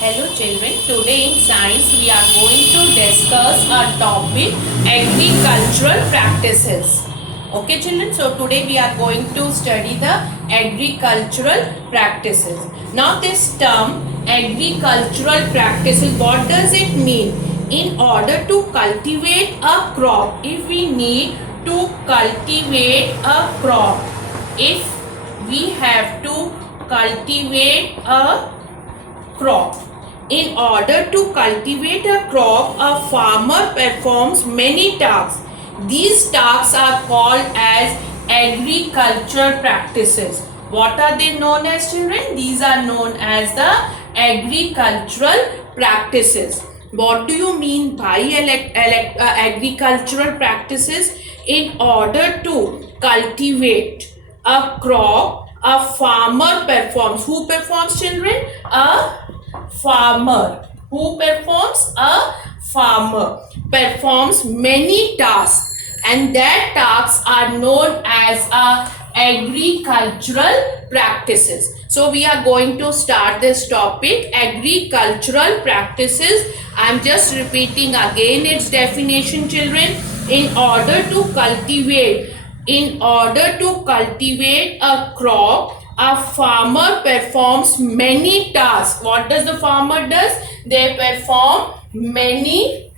Hello children, today in science we are going to discuss a topic agricultural practices. Okay children, so today we are going to study the agricultural practices. Now this term agricultural practices, what does it mean? In order to cultivate a crop, if we need to cultivate a crop, if we have to cultivate a crop. In order to cultivate a crop, a farmer performs many tasks. These tasks are called as agricultural practices. What are they known as, children? These are known as the agricultural practices. What do you mean by agricultural practices? In order to cultivate a crop, a farmer performs. Who performs, children? A farmer. Who performs? A farmer performs many tasks, and that tasks are known as agricultural practices. So we are going to start this topic, agricultural practices. I am just repeating again its definition, children. In order to cultivate a crop, a farmer performs many tasks. What does the farmer does? They perform many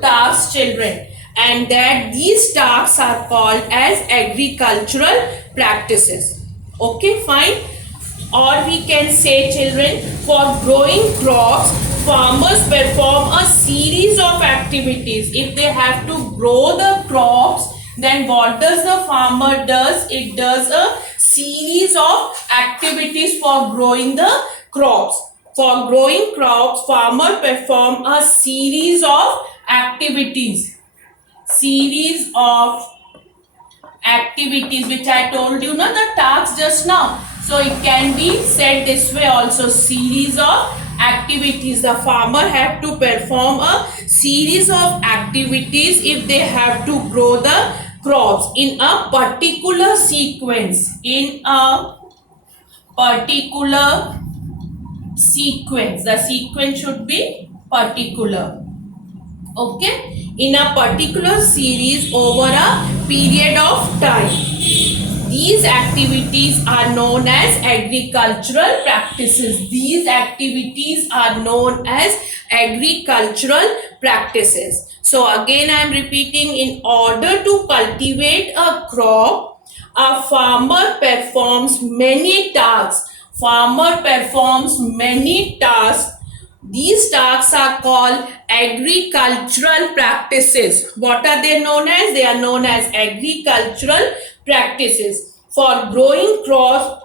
tasks, children, and that these tasks are called as agricultural practices. Okay, fine. Or we can say, children, for growing crops, farmers perform a series of activities. If they have to grow the crops, then what does the farmer does? It does a series of activities for growing the crops. For growing crops, farmer perform a series of activities. Which I told you, the tasks just now. So it can be said this way also, series of activities. The farmer have to perform a series of activities if they have to grow the crops in a particular sequence. The sequence should be particular. Okay, in a particular series over a period of time. These activities are known as agricultural practices. So again I am repeating, in order to cultivate a crop, a farmer performs many tasks. These tasks are called agricultural practices. What are they known as? They are known as agricultural practices. For growing crops,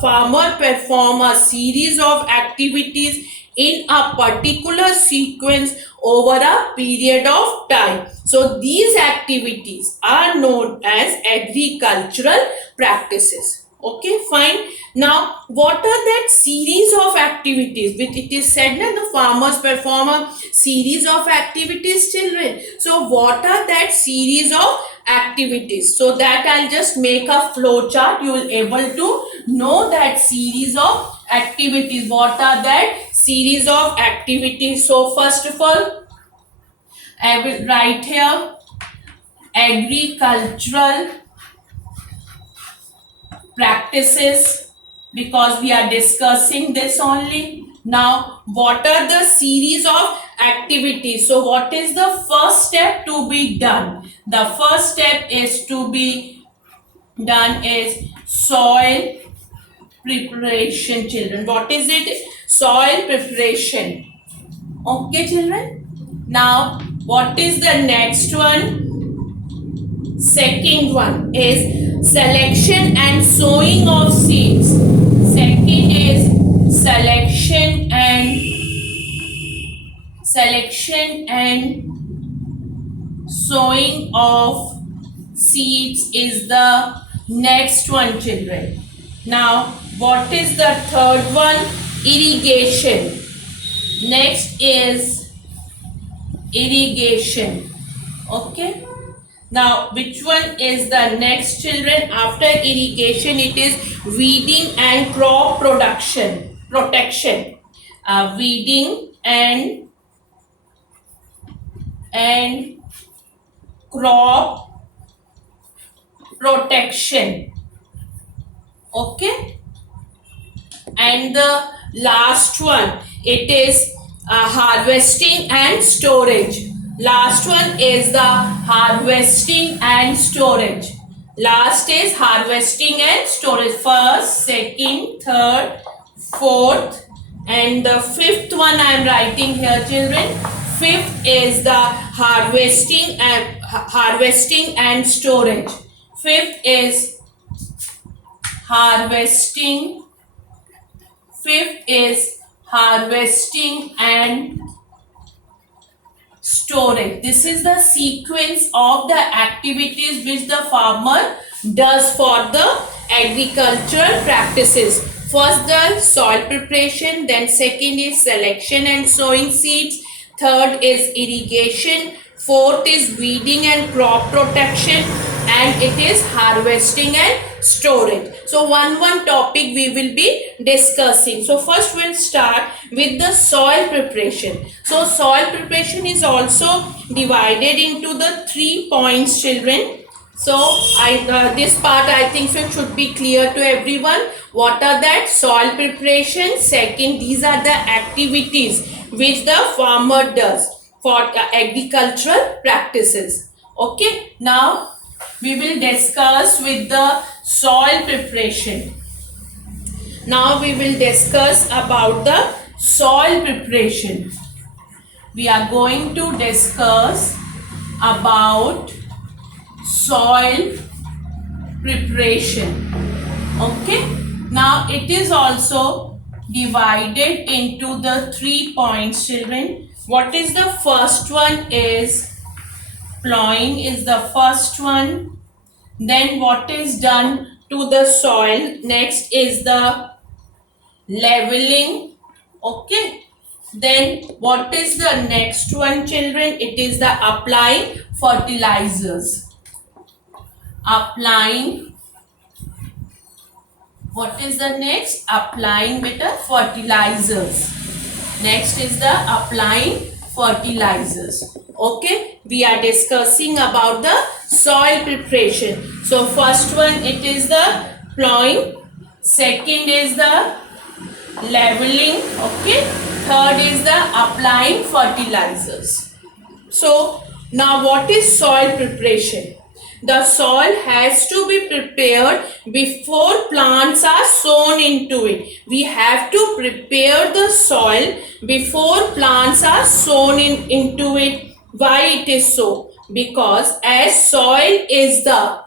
farmer perform a series of activities in a particular sequence over a period of time. So these activities are known as agricultural practices. Okay, fine. Now, what are that series of activities? Which it is said that the farmers perform a series of activities, children. So, what are that series of activities? So that I'll just make a flow chart. You will able to know that series of activities. What are that series of activities? So, first of all, I will write here agricultural practices, because we are discussing this only. Now, what are the series of activities? So, what is the first step to be done? The first step is to be done is soil preparation, children. What is it? Soil preparation. Okay, children. Now, what is the next one? Second one is selection and sowing of seeds. Second is selection and sowing of seeds is the next one, children. Now, what is the third one? Irrigation. Next is irrigation. Okay. Now, which one is the next, children? After irrigation, it is weeding and crop protection. Weeding and crop protection. Okay. And the last one, it is harvesting and storage. Last one is the harvesting and storage. Last is harvesting and storage. First, second, third, fourth, and the fifth one I am writing here, children. Fifth is the harvesting and storage. Fifth is harvesting. Fifth is harvesting and storage. This is the sequence of the activities which the farmer does for the agricultural practices. First, the soil preparation, then second is selection and sowing seeds, third is irrigation, fourth is weeding and crop protection, and it is harvesting and storage. So one topic we will be discussing. So first we'll start with the soil preparation. So soil preparation is also divided into the 3 points, children. So this part I think so should be clear to everyone. What are that? Soil preparation. Second, these are the activities which the farmer does for agricultural practices. Okay, now we will discuss with the soil preparation. Now we will discuss about the soil preparation. We are going to discuss about soil preparation. Okay. Now it is also divided into the 3 points, children. What is the first one is plowing is the first one. Then what is done to the soil? Next is the leveling. Okay. Then what is the next one, children? It is the applying fertilizers. Applying. What is the next? Applying with the fertilizers. Next is the applying fertilizers. Okay, we are discussing about the soil preparation. So first one, it is the plowing. Second is the leveling. Okay, third is the applying fertilizers. So now what is soil preparation? The soil has to be prepared before plants are sown into it. We have to prepare the soil before plants are sown into it. Why it is so? Because as soil is the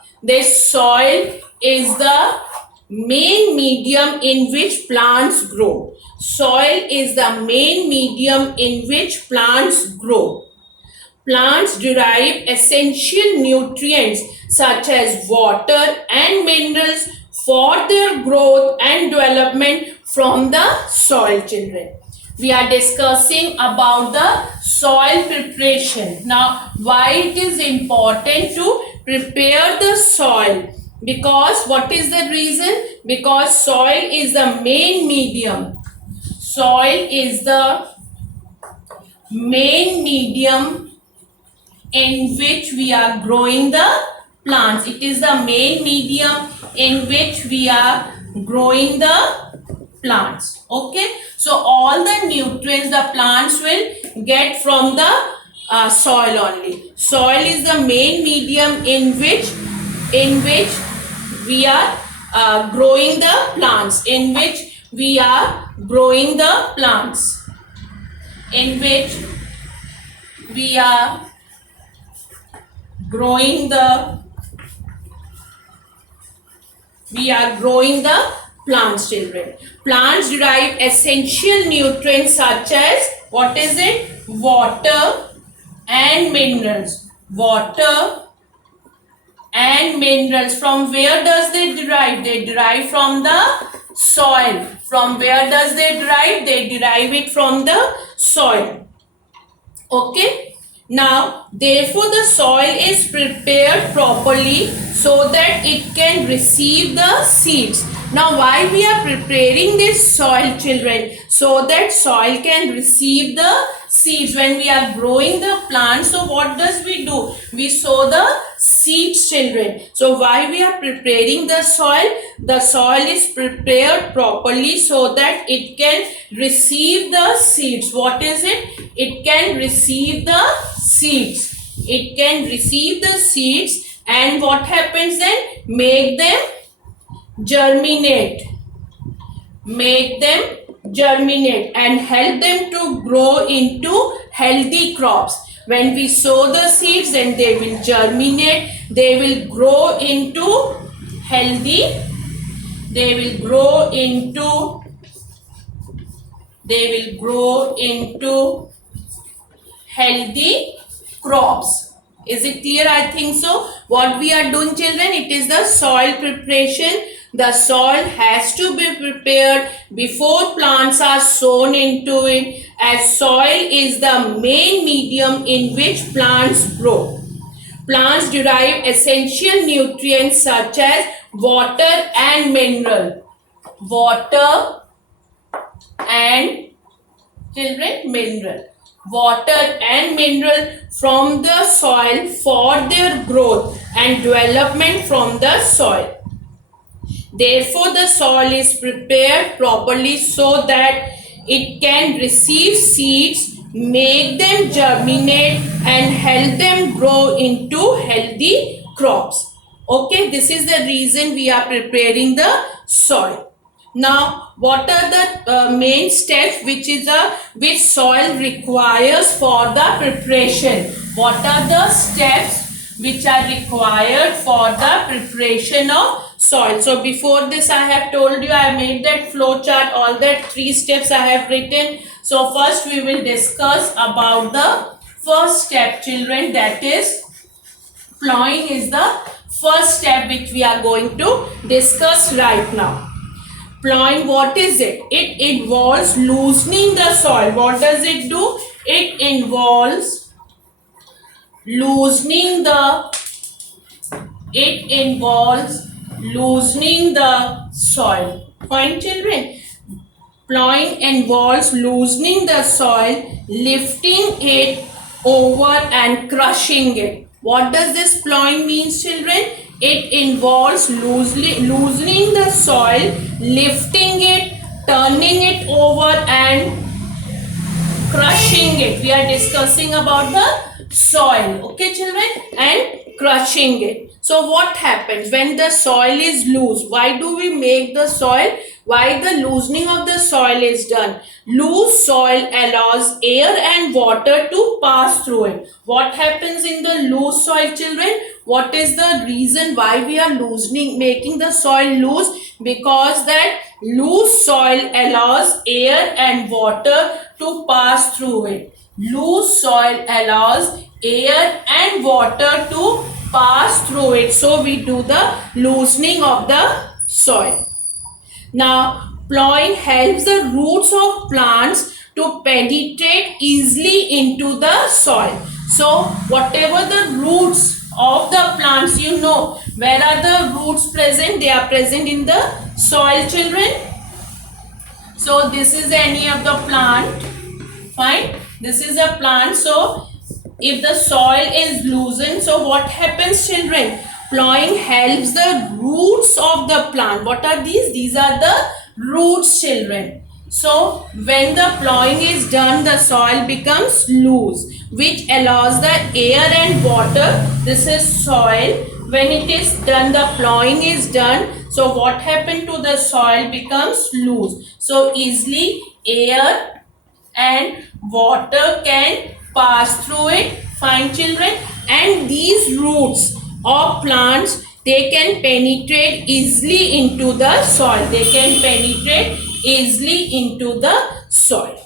main medium in which plants grow. Soil is the main medium in which plants grow. Plants derive essential nutrients such as water and minerals for their growth and development from the soil, children. We are discussing about the soil preparation. Now, why it is important to prepare the soil? Because what is the reason? Because soil is the main medium. Soil is the main medium in which we are growing the plants. It is the main medium in which we are growing the plants. Okay, so all the nutrients the plants will get from the soil only. Soil is the main medium in which we are growing the plants. In which we are growing the plants. In which we are growing the plants, children. Plants derive essential nutrients such as, what is it? Water and minerals. Water and minerals. From where does they derive? They derive from the soil. From where does they derive? They derive it from the soil. Okay. Now, therefore, the soil is prepared properly so that it can receive the seeds. Now, why we are preparing this soil, children? So that soil can receive the seeds. When we are growing the plant, so what does we do? We sow the seeds, children. So, why we are preparing the soil? The soil is prepared properly so that it can receive the seeds. What is it? It can receive the seeds. It can receive the seeds, and what happens then? Make them germinate. Make them germinate and help them to grow into healthy crops. When we sow the seeds, then they will germinate. They will grow into healthy. They will grow into healthy crops. Is it clear? I think so. What we are doing, children, it is the soil preparation. The soil has to be prepared before plants are sown into it, as soil is the main medium in which plants grow. Plants derive essential nutrients such as water and mineral. Water and mineral. Water and mineral from the soil for their growth and development from the soil. Therefore, the soil is prepared properly so that it can receive seeds, make them germinate, and help them grow into healthy crops. Okay, this is the reason we are preparing the soil. Now, what are the main steps which soil requires for the preparation? What are the steps which are required for the preparation of soil? So before this, I have told you, I made that flow chart. All that 3 steps I have written. So first we will discuss about the first step, children. That is, plowing is the first step which we are going to discuss right now. Plowing, what is it? It involves loosening the soil. What does it do? It involves loosening the soil. Fine, children. Plowing involves loosening the soil, lifting it over and crushing it. What does this plowing mean, children? It involves loosening the soil, lifting it, turning it over and crushing it. We are discussing about the soil, okay, children, and crushing it. So what happens when the soil is loose? Why do we make the soil? Why the loosening of the soil is done? Loose soil allows air and water to pass through it. What happens in the loose soil, children? What is the reason why we are making the soil loose? Because that loose soil allows air and water to pass through it. Loose soil allows air and water to pass through it. So we do the loosening of the soil. Now, plowing helps the roots of plants to penetrate easily into the soil. So, whatever the roots of the plants, where are the roots present? They are present in the soil, children. So, this is any of the plant. Fine. This is a plant. So, if the soil is loosened, so what happens, children? Plowing helps the roots of the plant. What are these? These are the roots, children. So when the plowing is done, the soil becomes loose, which allows the air and water. This is soil. When it is done, the plowing is done. So what happened to the soil? Becomes loose. So easily air and water can pass through it. Fine, children. And these roots of plants, they can penetrate easily into the soil. They can penetrate easily into the soil.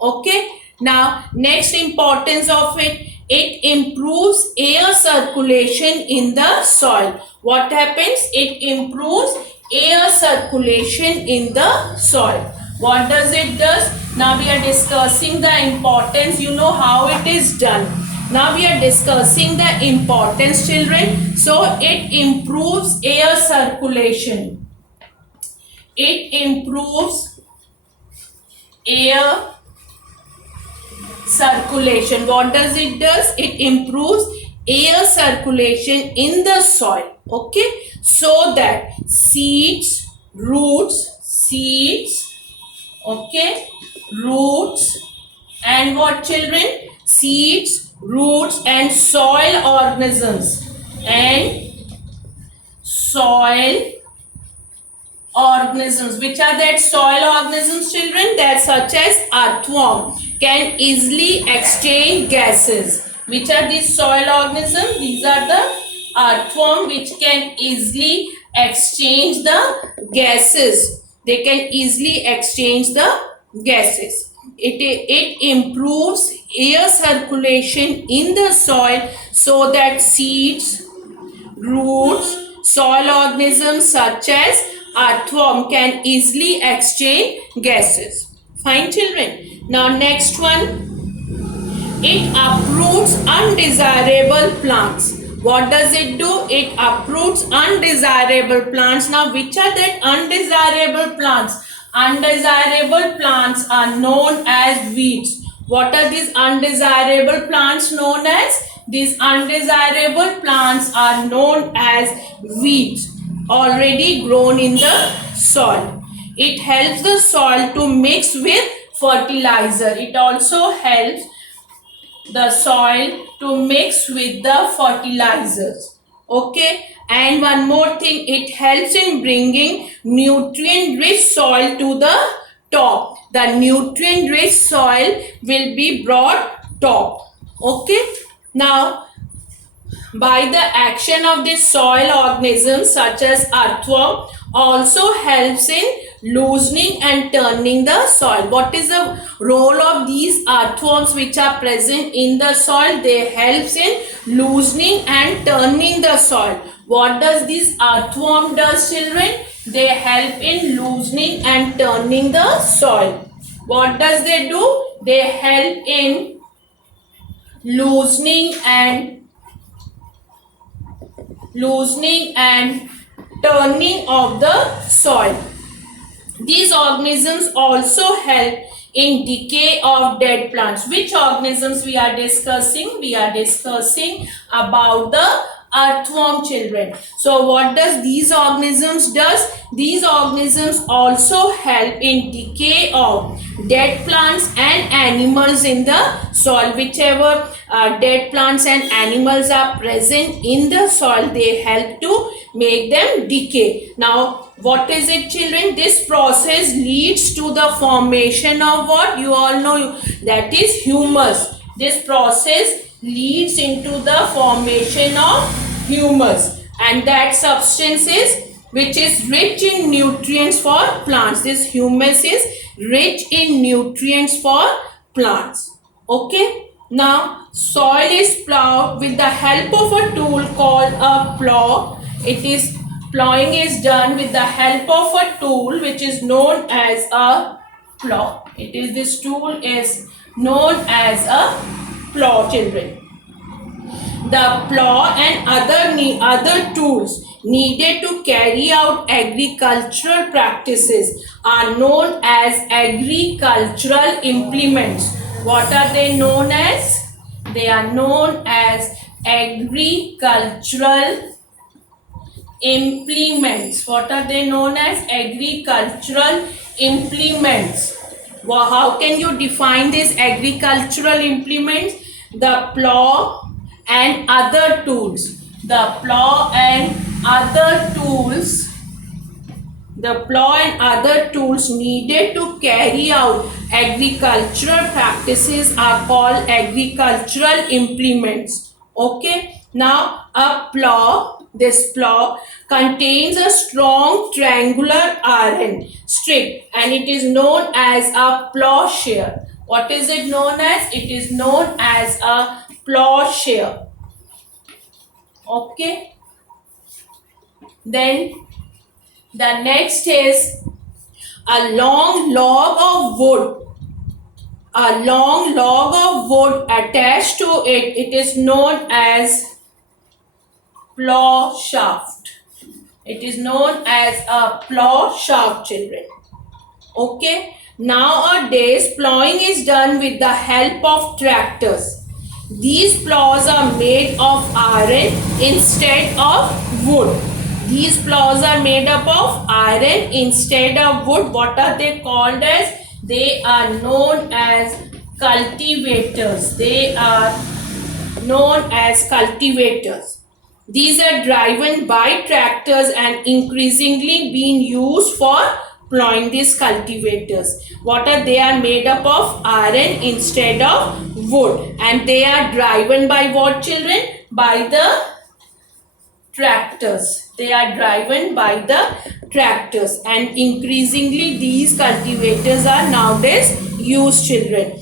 Okay. Now, next importance of it, it improves air circulation in the soil. What happens? It improves air circulation in the soil. What does it do? Now we are discussing the importance. You know how it is done. Now we are discussing the importance, children. So it improves air circulation. It improves air circulation. What does it does? It improves air circulation in the soil. Okay, so that seeds, okay, roots, and what, children? Seeds, roots, and soil organisms, and soil organisms. Which are that soil organisms, children? That such as earthworm can easily exchange gases. Which are these soil organisms? These are the earthworm which can easily exchange the gases. They can easily exchange the gases. It improves air circulation in the soil so that seeds, roots, soil organisms such as earthworm can easily exchange gases. Fine, children. Now next one, it uproots undesirable plants. What does it do? It uproots undesirable plants. Now which are that undesirable plants? Undesirable plants are known as weeds. What are these undesirable plants known as? These undesirable plants are known as weeds already grown in the soil. It helps the soil to mix with fertilizer. It also helps the soil to mix with the fertilizers. Okay, and one more thing, it helps in bringing nutrient rich soil to the top. The nutrient rich soil will be brought top. Okay, now by the action of the soil organisms such as earthworm also helps in loosening and turning the soil. What is the role of these earthworms which are present in the soil? They helps in loosening and turning the soil. What does this earthworm does, children? They help in loosening and turning the soil. What does they do? They help in loosening and turning of the soil. These organisms also help in decay of dead plants. Which organisms we are discussing? We are discussing about the earthworm, children. So what does these organisms does? These organisms also help in decay of dead plants and animals in the soil. Whichever dead plants and animals are present in the soil, they help to make them decay. Now what is it, children? This process leads to the formation of what? You all know, that is humus. This process leads into the formation of humus, and that substance is which is rich in nutrients for plants. This humus is rich in nutrients for plants. Okay, now soil is plowed with the help of a tool called a plow. Plowing is done with the help of a tool which is known as a plow. This tool is known as a plow, children. The plow and other tools needed to carry out agricultural practices are known as agricultural implements. What are they known as? They are known as agricultural implements. What are they known as? Agricultural implements. Well, how can you define these agricultural implements? The plow and other tools. The plow and other tools needed to carry out agricultural practices are called agricultural implements. Okay, now a plow, this plow contains a strong triangular iron stick and it is known as a plowshare. What is it known as? It is known as a plowshare. Okay, then the next is a long log of wood. a long log of wood attached to it. It is known as plough shaft. It is known as a plough shaft, children. Okay. Nowadays, ploughing is done with the help of tractors. These ploughs are made of iron instead of wood. These ploughs are made up of iron instead of wood. What are they called as? They are known as cultivators. They are known as cultivators. These are driven by tractors and increasingly being used for ploughing these cultivators. What are they? Are made up of iron instead of wood, and they are driven by what, children? By the tractors. They are driven by the tractors, and increasingly these cultivators are nowadays used, children.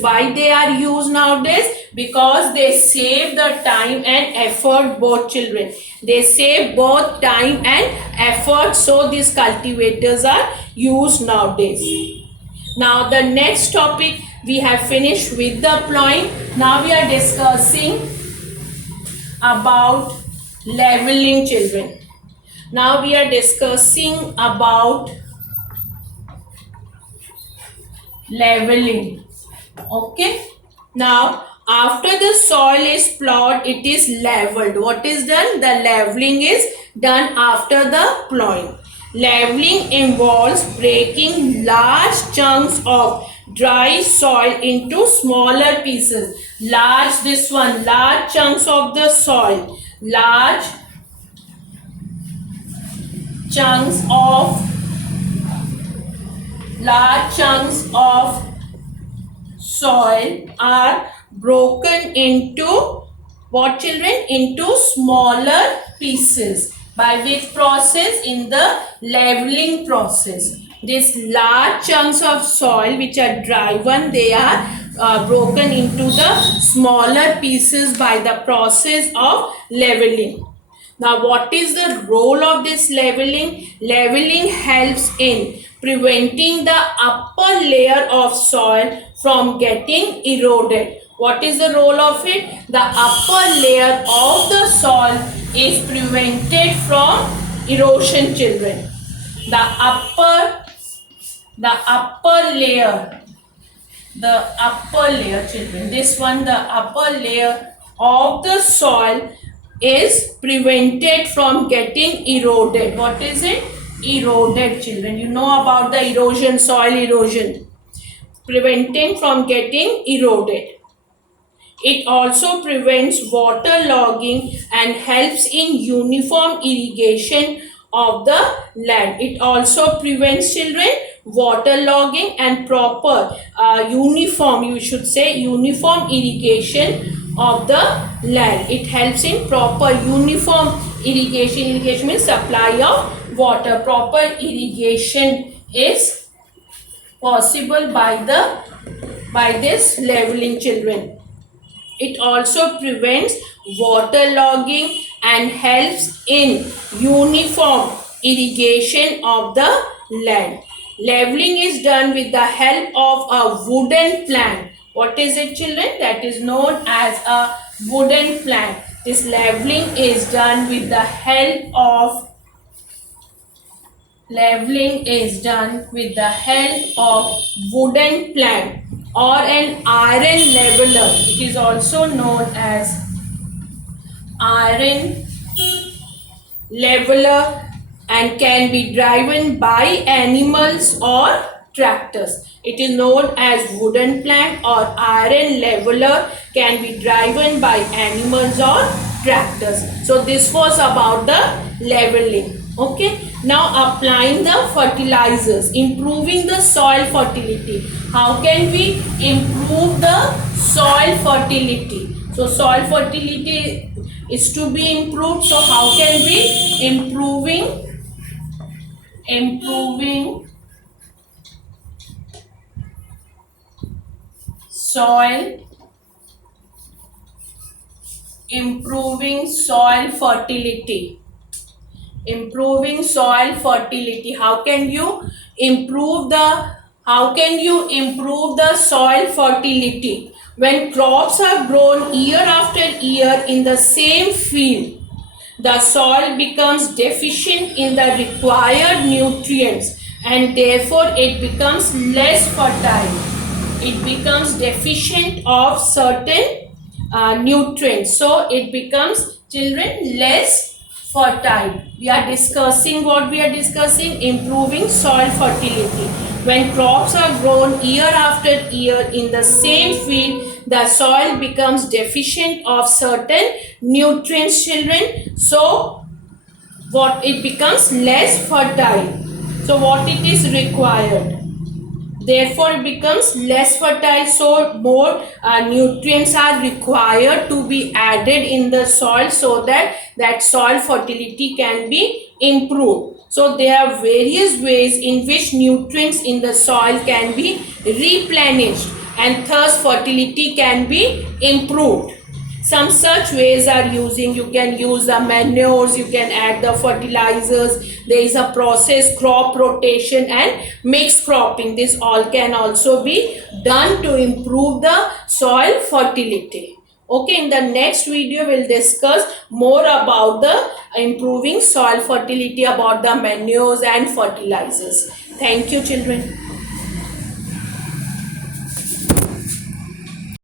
Why they are used nowadays? Because they save the time and effort, both, children. They save both time and effort, so these cultivators are used nowadays. Now the next topic, we have finished with the ploughing. Now we are discussing about leveling, children. Now we are discussing about leveling. Okay. Now after the soil is plowed, it is leveled. What is done? The leveling is done after the ploughing. Leveling involves breaking large chunks of dry soil into smaller pieces. Large chunks of the soil. Large chunks of soil are broken into what, children? Into smaller pieces. By which process? In the leveling process. These large chunks of soil which are driven, they are broken into the smaller pieces by the process of leveling. Now what is the role of this leveling? Leveling helps in preventing the upper layer of soil from getting eroded. What is the role of it? The upper layer of the soil is prevented from erosion, children. The upper layer, children. This one, the upper layer of the soil is prevented from getting eroded. What is it? Eroded, children. You know about the erosion, soil erosion. Preventing from getting eroded. It also prevents water logging and helps in uniform irrigation of the land. It also prevents, children, water logging and proper uniform irrigation of the land. It helps in proper uniform irrigation. Irrigation means supply of water. Proper irrigation is possible by this leveling, children. It also prevents water logging and helps in uniform irrigation of the land. Leveling is done with the help of a wooden plank. What is it, children? That is known as a wooden plank. This leveling is done with the help of wooden plank or an iron leveler. It is also known as iron leveler and can be driven by animals or tractors. It is known as wooden plank or iron leveler, can be driven by animals or tractors. So this was about the leveling. Okay. Now applying the fertilizers, improving the soil fertility. How can we improve the soil fertility? So soil fertility is to be improved. So how can we improving soil fertility. Improving soil fertility. How can you improve the How can you improve the soil fertility? When crops are grown year after year in the same field, the soil becomes deficient in the required nutrients and therefore it becomes less fertile. It becomes deficient of certain nutrients. So it becomes, children, less fertile. We are discussing what we are discussing, improving soil fertility. When crops are grown year after year in the same field, the soil becomes deficient of certain nutrients, children. So what it becomes less fertile. So what it is required, therefore it becomes less fertile, so more nutrients are required to be added in the soil so that soil fertility can be improved. So there are various ways in which nutrients in the soil can be replenished and thus fertility can be improved. Some such ways are using, you can use the manures, you can add the fertilizers, there is a process crop rotation and mixed cropping. This all can also be done to improve the soil fertility. Okay, in the next video we'll discuss more about the improving soil fertility, about the manures and fertilizers. Thank you, children.